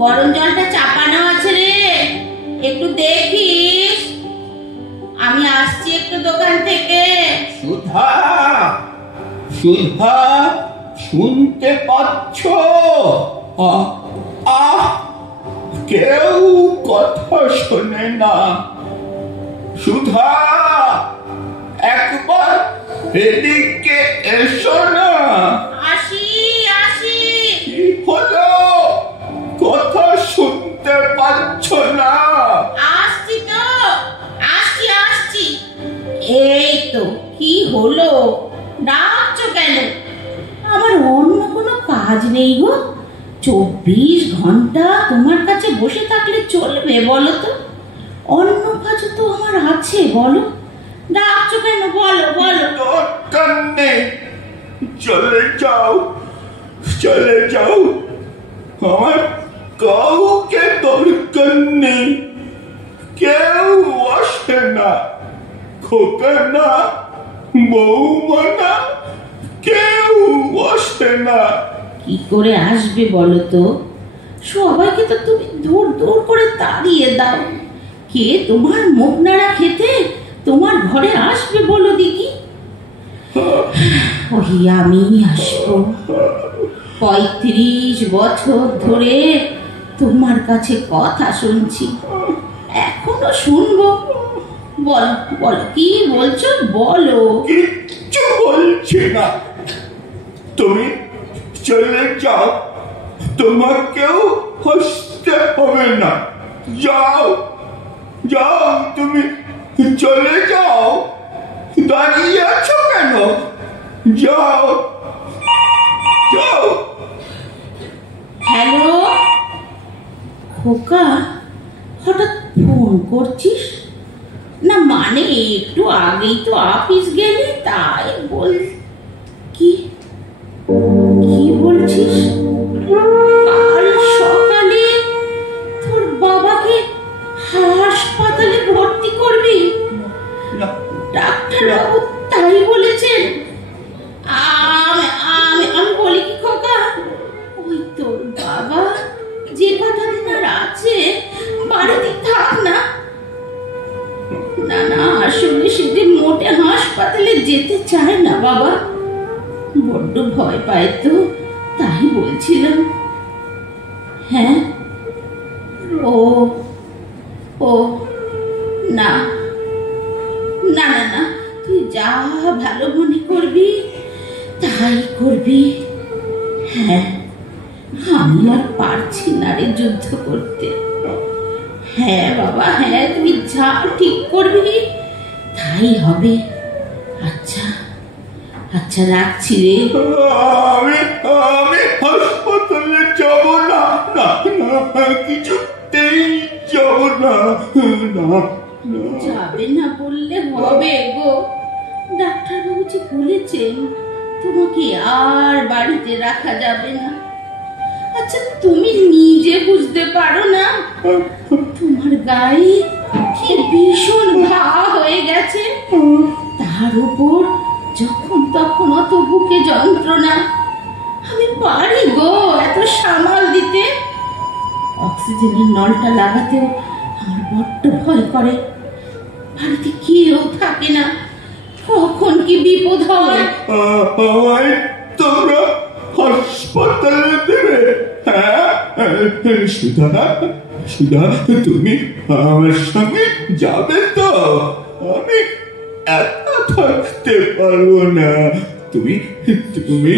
গরম জলটা চাপানো আছে রে, একটু দেখিস। আমি আসছি একটু দোকান থেকে। সুধা, সুধা, শুনতে পাচ্ছ? কেউ কথা শোনে না। সুধা, একবার এদিকে এসো না। আসি আসি। কি হলো? কথা শুনতে পাচ্ছ না? আসছি তো, আসছি আসছি। এই তো, কি হলো? ডাকছো কেন? আমার অন্য কোনো কাজ নেই গো। 24 ঘন্টা তোমার কাছে বসে থাকলে চলবে বলো তো? অন্য কাজ তো আমার আছে, বলো। ডাকছো কেন? বলো বলো। দরকার নেই, চলে যাও, চলে যাও। আমার কাউকে দরকার নেই। কেউ আসে না, খোকা না, বৌমা না, কেউ আসে না। কি করে আসবে বলো তো? সবাইকে তো তুমি দূর দূর করে তাড়িয়ে দাও। কে তোমার মুখ নাড়া খেতে তোমার ঘরে আসবে বলো দেখি? ওই আমি আসবো। 35 বছর ধরে তোমার কাছে কথা শুনছি, এখনো শুনবো। বলো বলো, কি বলছো বলো। কিচ্ছু বলছি না, তুমি চলে যাও। তোমাকেও হাসতে হবে না। যাও যাও, তুমি চলে যাও। দাঁড়িয়ে আছো কেন? যাও যাও। হ্যালো খোকা, হঠাৎ ফোন করছিস? না মানে একটু আগেই তো অফিস গেলি, তাই বল। কি কি বলছিস? কাল সকালে তোর বাবাকে হাসপাতালে ভর্তি করবি? ডাক্তারবাবু তাই বলেছেন? আমি বলি কি খোকা, ওই তোর বাবা যে কটা দিন আর আছে বাড়িতে থাক না। না না, আসলে সেদিন মোটে হাসপাতালে যেতে চায় না বাবা, বড্ড ভয় পায় তো, তাই বলছিলাম। হ্যাঁ, ও ও না না না না, তুই যা ভালো মনে করবি তাই করবি। হ্যাঁ, আমি আর পারছি না রে যুদ্ধ করতে। হ্যাঁ বাবা, হ্যাঁ, তুই যা ঠিক করবি তাই হবে। আচ্ছা আচ্ছা, রাখছি রে। আমি আমি হাসপাতালে যাব না, না না, কিছুতেই যাব না, না। যাবে না বললে হবে গো? ডাক্তারবাবু যে বলেছেন তোমাকে আর বাড়িতে রাখা যাবে না। আচ্ছা, তুমি নিজে বুঝতে পারো না তোমার গায়ে কি ভীষণ ঘা হয়ে গেছে? তার উপর যখন তখন অত বুকে যন্ত্রণা। আমি পারি গো এত সামাল দিতে? অক্সিজেনের নলটা লাগাতেও আমার বড্ড ভয় করে। বাড়িতে কেউ থাকে না, কখন কি বিপদ হয়। আমায় তোমরা হাসপাতালে দেবে? হ্যাঁ সুধা, সুধা, তুমি আমার সঙ্গে যাবে তো? আমি একা থাকতে পারবো না। তুমি তুমি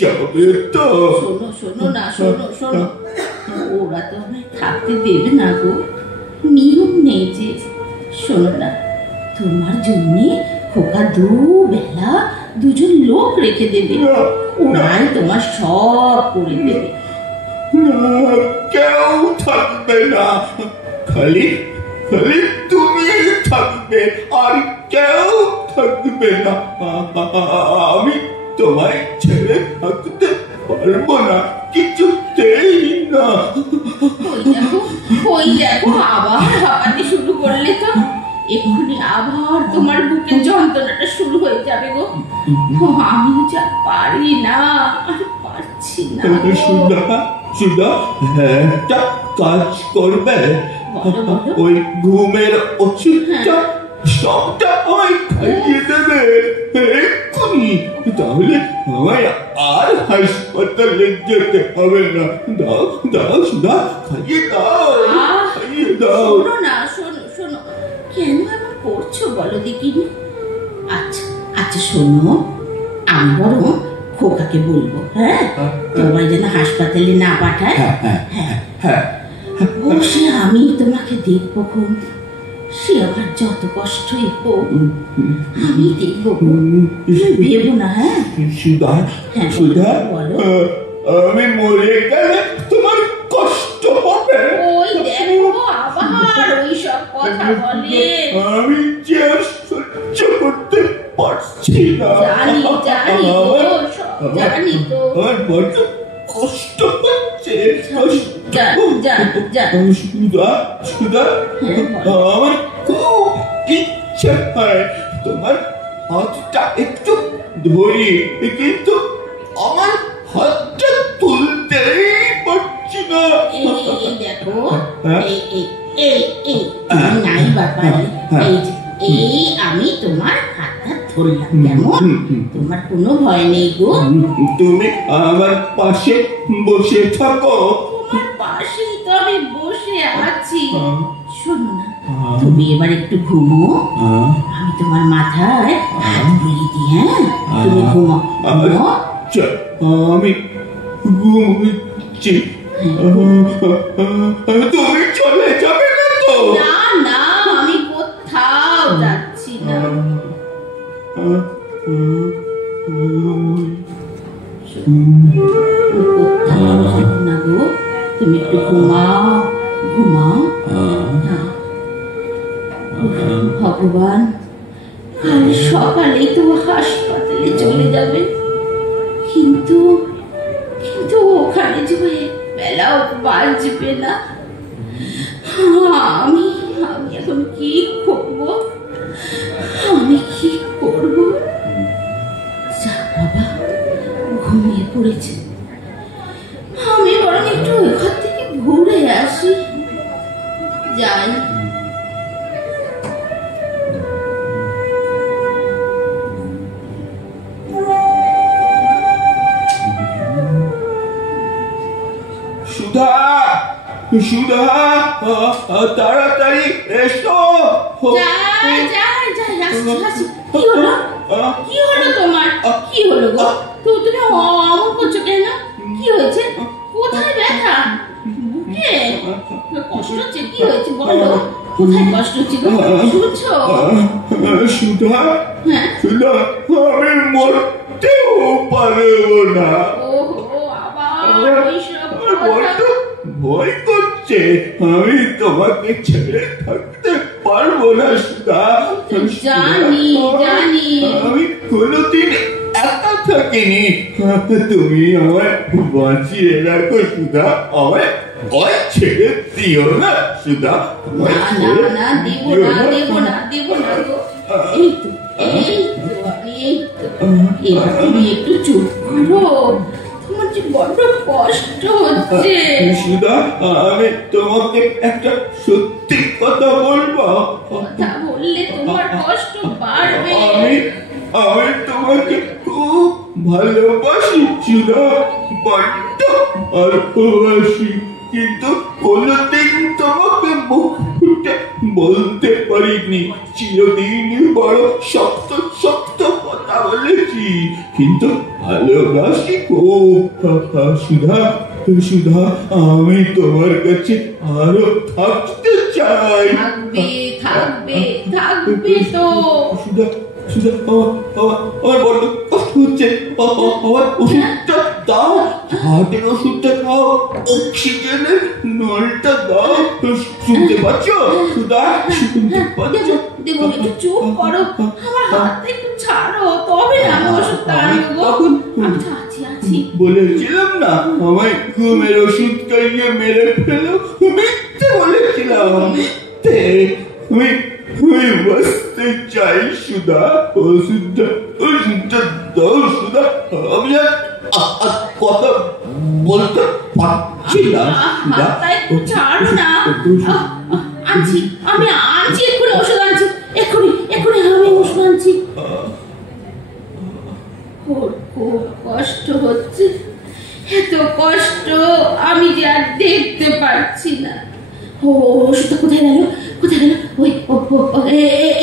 যাবে তো? শোনো শোনো না, শোনো শোনো, ওরা তো আমায় থাকতে দেবে না গো, নিয়ম নেই যে। শোনো না, তোমার জন্যে খোকা দুবেলা দুজন লোক রেখে দেবে, ওরাই তোমার সব করে দেবে। কেউ থাকবে না, খালি খালি তুমি থাকবে, আর কেউ থাকবে না। আমি তোমায় ছেড়ে থাকতে পারবো না, কিছুতেই না। ওই দেখো আবার হাঁপাতে শুরু করলে তো, এক্ষুনি আবার তোমার বুকের যন্ত্রণাটা শুরু হয়ে যাবে গো। আমি যা পারি না, আর পারছি না। সুধা, সুধা একটা কাজ করবে, বলো, বলো। ওই ঘুমের ওষুধটা সবটা আমায় খাইয়ে দেবে এক্ষুনি, তাহলে আমায় আর হাসপাতালে যেতে হবে না। দাও দাও সুধা, খাইয়ে দাও, খাইয়ে দাও। শোনো না, শোনো শোনো, কেন এমন করছো বলো দেখিনি? আচ্ছা আচ্ছা শোনো, আমি বরং খোকাকে বলবো, হ্যাঁ তোমায় যেন হাসপাতালে না পাঠায়। হ্যাঁ, বসে আমি তোমাকে দেখবো খুব, সে আবার যত কষ্টই হোক আমি দেখবো, ভেবো না। হ্যাঁ সুধা, হ্যাঁ, সুধা, বলো। আমি মরে গেলে তোমার কষ্ট হবে? ওই দেখো আবার ওই সব কথা বলে। আমি যে আর সহ্য করতে পারছি না। জানি জানি তো, সব জানি তো। আর বড্ড কষ্ট হচ্ছে। যা যা যা। সুধা, সুধা, আমার খুব ইচ্ছে হয় তোমার হাতটা একটু ধরি, কিন্তু আমার হাতটা তুলতেই পারছি না। এই দেখো, এই এই এই এই নাই বাবা, এই যে, এই আমি তোমার হাতটা ধরলাম, কেমন? তোমার কোনো ভয় নেই গো। তুমি আমার পাশে বসে থাকো। তোমার পাশেই তো আমি বসে আছি। শোনো না, তুমি এবার একটু ঘুমো, আমি তোমার মাথায় হাত বুলিয়ে দিই। হ্যাঁ তুমি ঘুমো, ঘুমো। আচ্ছা, আমি ঘুমোচ্ছি। তুমি চলে যাবে না তো? না না, আমি কোথাও যাচ্ছি না। কোথাও যাবো না গো, তুমি একটু ঘুমাও, ঘুমাও। ভগবান, কাল সকালেই তো হাসপাতালে চলে যাবে, কিন্তু কিন্তু ওখানে যে বেলাও বাজবে না। আমি আমি এখন কি করব? আমি কি করব? যা বাবা, ঘুমিয়ে পড়েছে, আমি বরং একটু ওখান থেকে ঘুরে আসি, যাই। সুধা, সুধা, তাড়াতাড়ি এসো। যাই যাই যাই, আসছি আসছি। কি হলো? কি হলো তোমার? কি হলো গো? তুমি অমন করছো কেন? কি হয়েছে? কোথায় ব্যথা? বুকে কষ্ট হচ্ছে? কি হয়েছে বলো? কোথায় কষ্ট হচ্ছে গো? শুনছো? সুধা, হ্যাঁ, সুধা, আমি মরতেও পারবো না। ওহো, আবার ওইসব কথা। ভয় করছে, আমি তোমাকে ছেড়ে থাকতে পারবো না সুধা। জানি জানি। আমি কোনোদিন একা থাকিনি, তুমি আমায় বাঁচিয়ে রাখো সুধা। আমায় ভয় ছেড়ে দিও না সুধা। না না না, দেব না দেব না দেব না গো। এই তো এই তো এই তো, এবার তুমি একটু চুপ করো, তোমার যে বড্ড কষ্ট হচ্ছে। সুধা, আমি তোমাকে একটা সত্যি কথা বলবো। কথা বললে তোমার কষ্ট বাড়বে। আমি তোমাকে খুব ভালোবাসি সুধা, বড্ড ভালোবাসি, কিন্তু কোনোদিন তোমাকে মুখ ফুটে বলতে পারিনি। চিরদিন বড় শক্ত শক্ত কথা বলেছি, কিন্তু ভালোবাসি খুব সুধা। সুধা, আমি তোমার কাছে আরো থাকতে চাই। থাকবে থাকবে থাকবে তো। সুধা, সুধা, আমার বড্ড কষ্ট হচ্ছে, আমার ওষুধটা দাও, হার্টের ওষুধটা দাও, অক্সিজেনের নলটা দাও। শুনতে পাচ্ছ সুধা? শুনতে পাচ্ছ? দেবো, একটু চুপ করো, আমার হাতটা একটু ছাড়ো, তবে আমি ওষুধটা আনবো। আমি তো আছি আছি। বলেছিলাম না আমায় ঘুমের ওষুধ খাইয়ে মেরে ফেলো? মিথ্যে বলেছিলাম, মিথ্যে। আমি বাঁচতে চাই সুধা। ওষুধটা দাও সুধা, আমি আর কথা বলতে পারছি চিল্লা একটু ছাড়ো না। আনছি, আমি আনছি, এক্ষুনি ওষুধ আনছি, এক্ষুনি এক্ষুনি আমি ওষুধ আনছি। খুব কষ্ট হচ্ছে, এত কষ্ট আমি যে আর দেখতে পারছি না। ও ওষুধটা কোথায় গেল, কোথায় গেল? ওই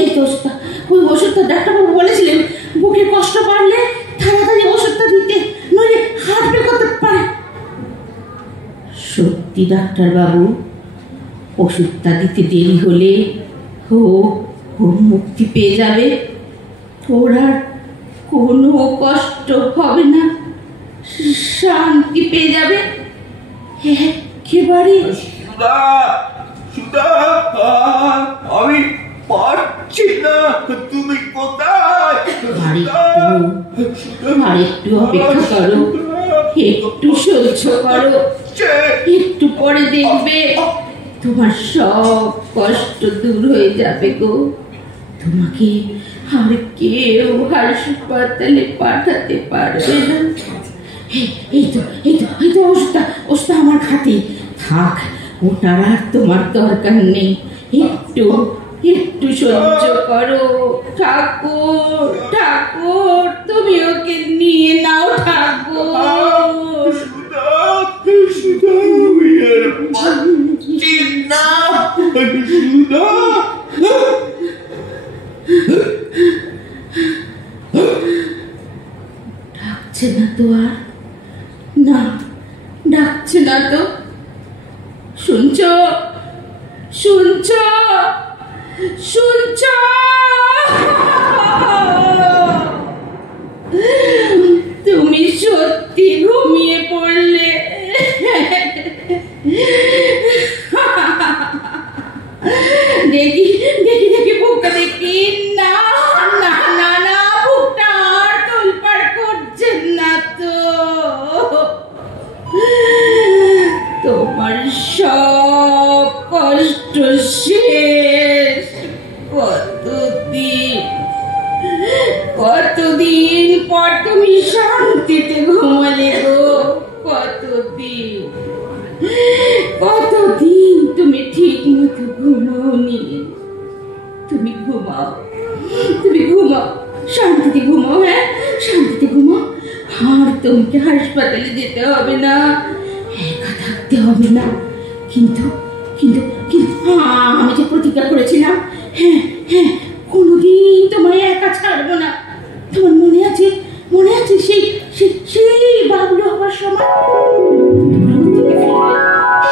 এই তো ওষুধটা, ওই ওষুধটা ডাক্তারবাবু বলেছিলেন বুকের কষ্ট বাড়লে তাড়াতাড়ি ওষুধটা দিতে, নইলে হার্ট ব্রেক করতে পারে। সত্যি ডাক্তারবাবু, ওষুধটা দিতে দেরি হলে ও মুক্তি পেয়ে যাবে, ওর আর কোনো কষ্ট হবে না, শান্তি পেয়ে যাবে একেবারে। আমি পারছি না, তুমি কোথায়? আরেকটু অপেক্ষা করো, একটু সহ্য করো, একটু পরে দেখবে তোমার সব কষ্ট দূর হয়ে যাবে গো। তোমাকে আর কেউ হাসপাতালে পাঠাতে পারবে না। এই তো এই তো এই তো ওষুধটা, ওষুধটা আমার খাতে থাক, ওটার আর তোমার দরকার নেই। একটু একটু সহ্য করো ঠাকুর, ঠাকুর তুমি ওকে নিয়ে নাও ঠাকুর। ডাকছে না তো আর, না ডাকছে না তো। শুনছো, শুনছো, শুনছো? তুমি সত্যি ঘুমিয়ে পড়লে? দেখি দেখি দেখি বুকটা দেখি। না না না না, বুকটা আর তোলপাড় করছে না তো। তোমার সব কষ্ট শেষ। কতদিন কতদিন পর তুমি শান্তিতে ঘুমালে গো, কতদিন কতদিন তুমি ঠিক মতো ঘুমাওনি। তুমি ঘুমাও, তুমি ঘুমাও, শান্তিতে ঘুমাও, হ্যাঁ শান্তিতে ঘুমাও। আর তোমাকে হাসপাতালে যেতে হবে না, একা থাকতে হবে না। কিন্তু কিন্তু কিন্তু আমি যে প্রতিজ্ঞা করেছিলাম, হ্যাঁ হ্যাঁ কোনোদিন তোমায় একা ছাড়বো না। তোমার মনে আছে, মনে আছে সেই সেই সেই বাবলু হওয়ার সময়?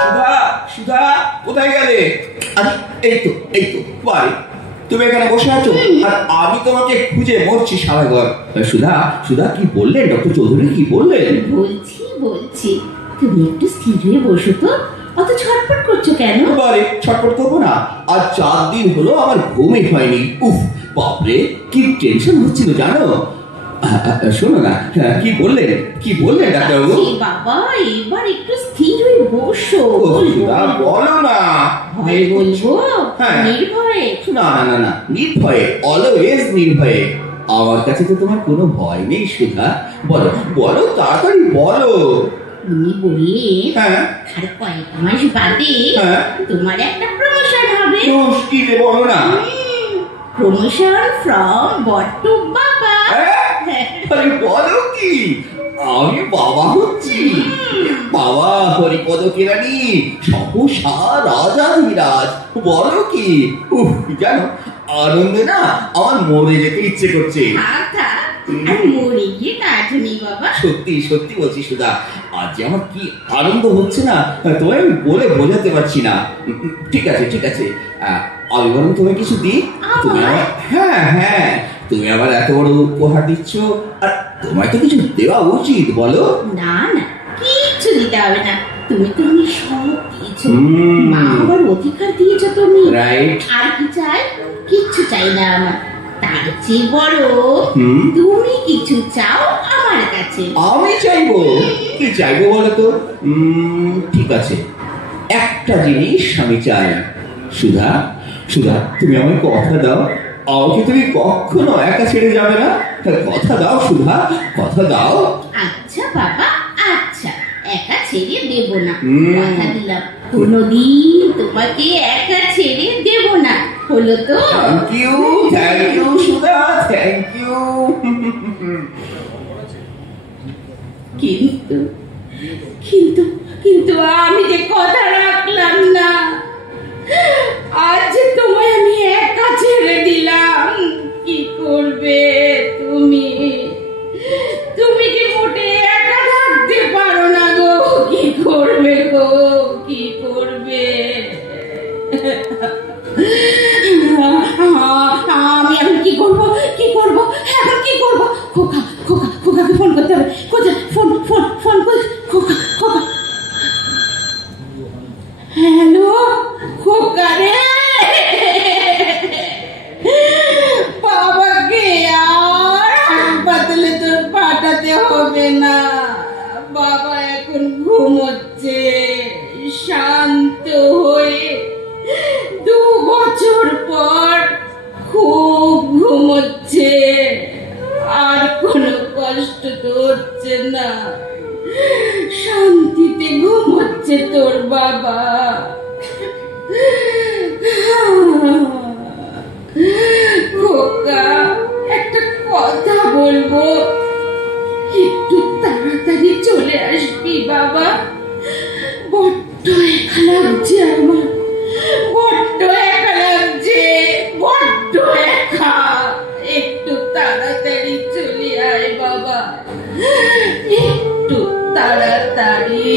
সুধা, সুধা কোথায় গেলে? এই তো বাড়ি। তুমি এখানে বসে আছো আর আমি তোমাকে খুঁজে মরছি সারাঘর। সুধা, সুধা কি বললেন ডক্টর চৌধুরী, কি বললেন? বলছি তুমি একটু স্থির হয়ে বসো তো, অত ছটফট করছো কেন? বারে ছটফট করবো না, আজ 4 দিন হলো আমার ঘুমই হয়নি। উফ বাপরে কি টেনশন হচ্ছিল জানো। শোনো না, কি বললেন ডাক্তারবাবু? বাবা এবার একটু স্থির হয়ে বসো। বলো না। ভয় বলবো? নির্ভয়ে? না না না না, নির্ভয়ে, অলওয়েজ নির্ভয়ে। আমার কাছে তো তোমার কোনো ভয় নেই সুধা। বলো বলো, তাড়াতাড়ি বলো। তুমি বললে হ্যাঁ আর কয়েক মাস বাদে তোমার একটা প্রমোশন হবে। কি বলো না? প্রমোশন ফ্রম বট টু বাবা। আরে বলো কি, আমি বাবা হচ্ছি? বাবা হরিপদ কেরানি, সহসা রাজাধিরাজ, বলো কি? উফ জানো, আনন্দে না আমার মরে যেতে ইচ্ছে করছে। মরে গিয়ে কাজ নেই বাবা। সত্যি সত্যি বলছি সুধা, আজ আমার কি আনন্দ হচ্ছে না তোমায় আমি বলে বোঝাতে পারছি না। ঠিক আছে ঠিক আছে, আমি বরং তোমায় কিছু দিই। তুমি আমার, হ্যাঁ হ্যাঁ, তুমি আবার এত বড় উপহার দিচ্ছ, আর তোমায় তো কিছু দেওয়া উচিত বলো। না না, কিচ্ছু দিতে হবে না, তুমি সব দিয়েছো। মা আমার অধিকার দিয়েছো তুমি। রাইট। আর কি চাই? কিচ্ছু চাই না আমার। তার চেয়ে বড় তুমি কিছু চাও আমার কাছে। আমি চাইবো? কি চাইবো বলো তো? ঠিক আছে, একটা জিনিস আমি চাই। সুধা, সুধা তুমি আমায় কথা দাও, আমাকে তুমি কখনো একা ছেড়ে যাবে না। কথা দাও সুধা, কথা দাও। আচ্ছা বাবা, আচ্ছা একা ছেড়ে দেব না, কথা দিলাম কোনোদিন তোমাকে একা ছেড়ে দেব না, হলো তো? Thank you Sudha, thank you. কিন্তু কিন্তু কিন্তু আমি যে কথা রাখলাম না, আজ তোমায় আমি একা ছেড়ে দিলাম। কি করবে তুমি? তুমি কি মোটে একা থাকতে পারো না গো? কি করবে গো, কি করবে? আমি এখন কি করব, কি করব, এখন কি করব? খোকা খোকা খোকাকে ফোন করতে হবে। কোথায় ফোন, ফোন ফোন কই? খোকা খোকা, হ্যালো খোকা রে, বাবাকে আর হাসপাতালে তোর পাঠাতে হবে না, বাবা এখন ঘুমোচ্ছে শান্ত হয়ে। 2 বছর পর খুব ঘুমোচ্ছে, আর কোনো কষ্ট তো হচ্ছে না, শান্তিতে ঘুমোচ্ছে তোর বাবা। খোকা, একটা কথা বলবো, একটু তাড়াতাড়ি চলে আসবি বাবা, বড্ড একা লাগছে আমার, বড্ড একা লাগছে, বড্ড একা। একটু তাড়াতাড়ি চলে আয় বাবা, একটু তাড়াতাড়ি।